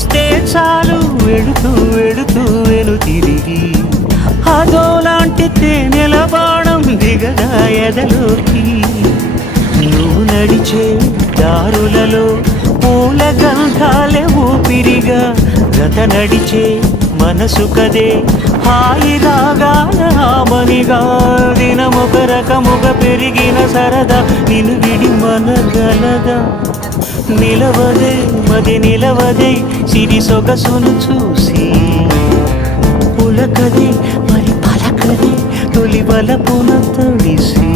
చూస్తే చాలు వెళుతూ వెళుతూ వెను తిరిగి అదోలాంటి తేనెల బాణం దిగగా ఎదలోకి నువ్వు నడిచే దారులలో పూల గంధాలే ఊపిరిగా గత నడిచే మనసు కదే హాయి రాగాల ఆమనిగా దినమొక రకముగా పెరిగిన సరదా నిన్ను విడి మనగలదా నిలవదే మది నిలవదే సిరి సొగసును చూసి పులకదే మరి పలకదే తొలి బలపున తడిసి